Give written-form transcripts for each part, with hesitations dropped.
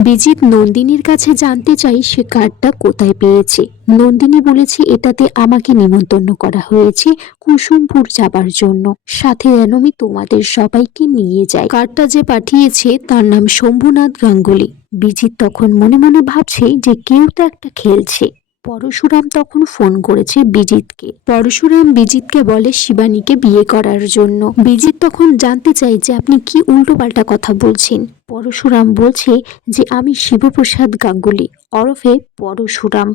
বিজিত নন্দিনীর কাছে জানতে চাই সে কার্ডটা কোথায় পেয়েছে। নন্দিনী বলেছে এটাতে আমাকে নিমন্ত্রণ করা হয়েছে কুসুমপুর যাবার জন্য, সাথে যেন আমি তোমাদের সবাইকে নিয়ে যাই। কার্ডটা যে পাঠিয়েছে তার নাম শম্ভুনাথ গাঙ্গুলি। বিজিত তখন মনে মনে ভাবছে যে কেউ তো একটা খেলছে। পরশুরাম তখন ফোন করেছে বিজিতকে। পরশুরাম বিজিতকে বলে শিবানীকে বিয়ে করার জন্য। বিজিত তখন জানতে চাই যে আপনি কি উল্টোপাল্টা কথা বলছেন। পরশুরাম বলছে যে আমি শিবপ্রসাদ গাঙ্গুলি ওরফে পরশুরাম,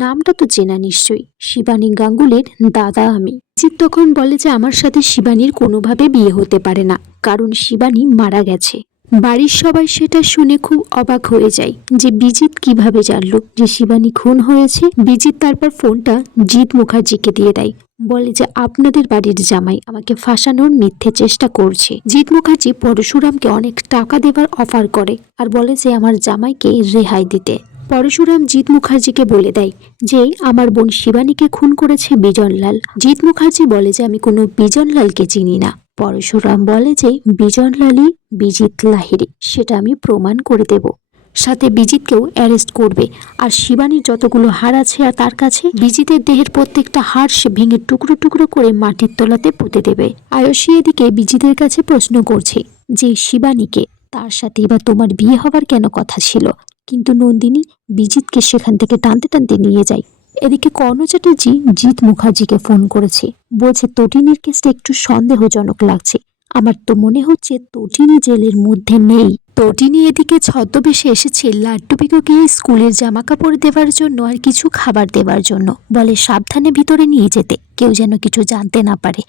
নামটা তো চেনা নিশ্চয়ই, শিবানী গাঙ্গুলির দাদা আমি। বিজিত তখন বলে যে আমার সাথে শিবানীর কোনোভাবে বিয়ে হতে পারে না, কারণ শিবানী মারা গেছে। বাড়ির সবাই সেটা শুনে খুব অবাক হয়ে যায় যে বিজিত কিভাবে জানলো যে শিবানী খুন হয়েছে। বিজিত তারপর ফোনটা জিৎ মুখার্জিকে দিয়ে দেয়, বলে যে আপনাদের বাড়ির জামাই আমাকে ফাঁসানোর মিথ্যে চেষ্টা করছে। জিৎ মুখার্জি পরশুরামকে অনেক টাকা দেবার অফার করে আর বলে যে আমার জামাইকে রেহাই দিতে। পরশুরাম জিৎ মুখার্জিকে বলে দেয় যে আমার বোন শিবানীকে খুন করেছে বিজনলাল। জিৎ মুখার্জি বলে যে আমি কোনো বিজনলালকে চিনি না। পরশুরাম বলে যে বিজনলালই বিজিত লাহিড়ী, সেটা আমি প্রমাণ করে দেব, সাথে বিজিতকেও অ্যারেস্ট করবে। আর শিবানীর যতগুলো হাড় আছে আর তার কাছে বিজিতের দেহের প্রত্যেকটা হাড় সে ভেঙে টুকরো টুকরো করে মাটির তলাতে পুঁতে দেবে। আয়ুষী এদিকে বিজিতের কাছে প্রশ্ন করছে যে শিবানীকে, তার সাথে এবার তোমার বিয়ে হবার কেন কথা ছিল, কিন্তু নন্দিনী বিজিতকে সেখান থেকে টানতে টানতে নিয়ে যায়। এদিকে কর্ণ চ্যাটার্জি জিৎ মুখার্জিকে ফোন করেছে, বলছে তটিনীর কেসটা একটু সন্দেহজনক লাগছে, আমার তো মনে হচ্ছে তটিনী জেলের মধ্যে নেই। তটিনী এদিকে ছদ্মবেশে এসেছে লাড্ডু পিকুকে স্কুলের জামা কাপড় দেওয়ার জন্য আর কিছু খাবার দেওয়ার জন্য, বলে সাবধানে ভিতরে নিয়ে যেতে, কেউ যেন কিছু জানতে না পারে।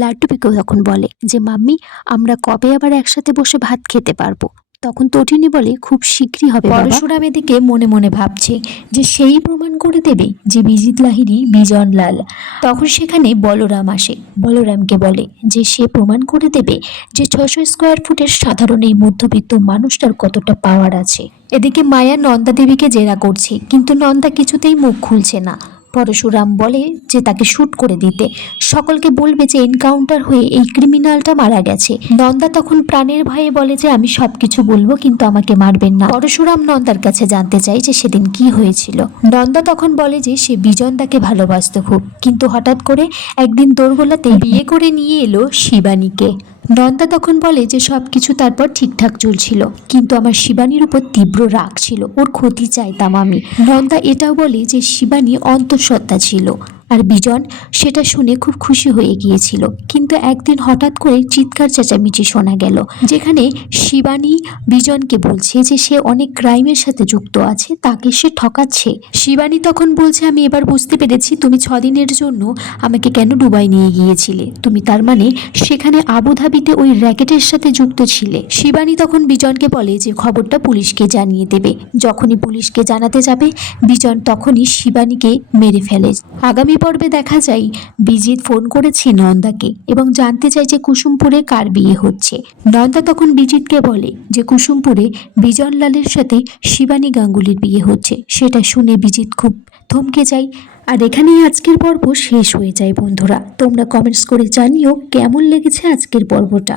লাড্ডু পিকু তখন বলে যে মাম্মি আমরা কবে আবার একসাথে বসে ভাত খেতে পারবো। তখন তটিনী বলে খুব শীঘ্রই হবে। পরশুরাম এদিকে মনে মনে ভাবছে যে সেই প্রমাণ করে দেবে যে বিজিত লাহিড়ী বিজনলাল। তখন সেখানে বলরাম আসে, বলরামকে বলে যে সে প্রমাণ করে দেবে যে 600 স্কোয়ার ফুটের সাধারণ এই মধ্যবিত্ত মানুষটার কতটা পাওয়ার আছে। এদিকে মায়া নন্দা দেবীকে জেরা করছে, কিন্তু নন্দা কিছুতেই মুখ খুলছে না। পরশুরাম বলে যে তাকে শুট করে দিতে, সকলকে বলবে যে এনকাউন্টার হয়ে এই ক্রিমিনালটা মারা গেছে। নন্দা তখন প্রাণের ভয়ে বলে যে আমি সবকিছু বলবো কিন্তু আমাকে মারবেন না। পরশুরাম নন্দার কাছে জানতে চাই যে সেদিন কি হয়েছিল। নন্দা তখন বলে যে সে বিজনদাকে ভালোবাসতো খুব, কিন্তু হঠাৎ করে একদিন দোরগোলাতে বিয়ে করে নিয়ে এলো শিবানীকে। নন্দা তখন বলে যে সবকিছু তারপর ঠিকঠাক চলছিল, কিন্তু আমার শিবানীর উপর তীব্র রাগ ছিল, ওর ক্ষতি চাইতাম আমি। নন্দা এটাও বলে যে শিবানী অন্তঃসত্ত্বা ছিল, আর বিজন সেটা শুনে খুব খুশি হয়ে গিয়েছিল। কিন্তু একদিন হঠাৎ করে চিৎকার চেঁচামেচি শোনা গেল, যেখানে শিবানী বিজনকে বলছে যে সে অনেক ক্রাইমের সাথে যুক্ত আছে, তাকে সে ঠকাচ্ছে। শিবানী তখন বলছে আমি এবার বুঝতে পেরেছি তুমি 6 দিনের জন্য আমাকে কেন দুবাই নিয়ে গিয়েছিলে, তুমি তার মানে সেখানে আবুধাবিতে ওই র্যাকেটের সাথে যুক্ত ছিলে। শিবানী তখন বিজনকে বলে যে খবরটা পুলিশকে জানিয়ে দেবে। যখনই পুলিশকে জানাতে যাবে বিজন তখনই শিবানীকে মেরে ফেলে। আগামী পর্বে দেখা যায় বিজিত ফোন করেছে নন্দাকে এবং জানতে চায় যে কুসুমপুরে কার বিয়ে হচ্ছে। নন্দা তখন বিজিতকে বলে যে কুসুমপুরে বিজনলালের সাথে শিবানী গাঙ্গুলির বিয়ে হচ্ছে। সেটা শুনে বিজিত খুব থমকে যায়। আর এখানেই আজকের পর্ব শেষ হয়ে যায়। বন্ধুরা তোমরা কমেন্টস করে জানিও কেমন লেগেছে আজকের পর্বটা।